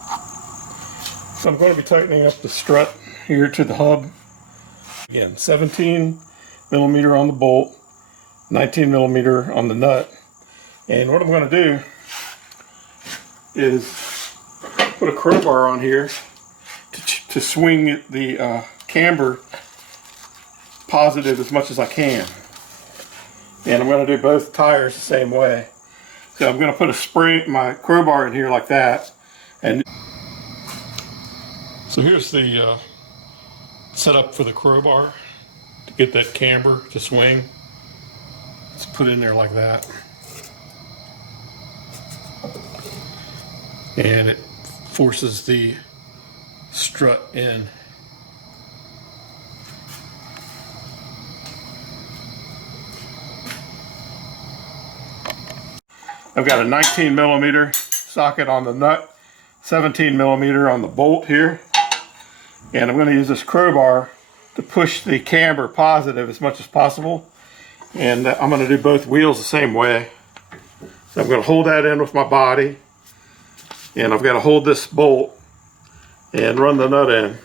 So I'm going to be tightening up the strut here to the hub. Again, 17 millimeter on the bolt, 19 millimeter on the nut. And what I'm going to do is put a crowbar on here to swing the camber positive as much as I can. And I'm going to do both tires the same way. So I'm going to put my crowbar in here like that. And so here's the setup for the crowbar to get that camber to swing. It's put in there like that. And it forces the strut in. I've got a 19 millimeter socket on the nut, 17 millimeter on the bolt here. And I'm going to use this crowbar to push the camber positive as much as possible. And I'm going to do both wheels the same way. So I'm going to hold that in with my body. And I've got to hold this bolt and run the nut in.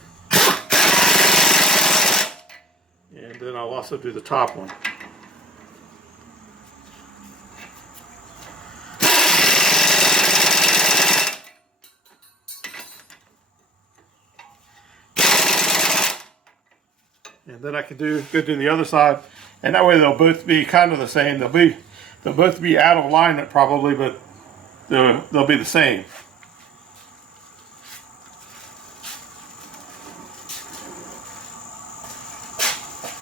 And then I'll also do the top one. And then I can go to the other side, and that way they'll both be kind of the same. They'll both be out of alignment probably, but they'll be the same.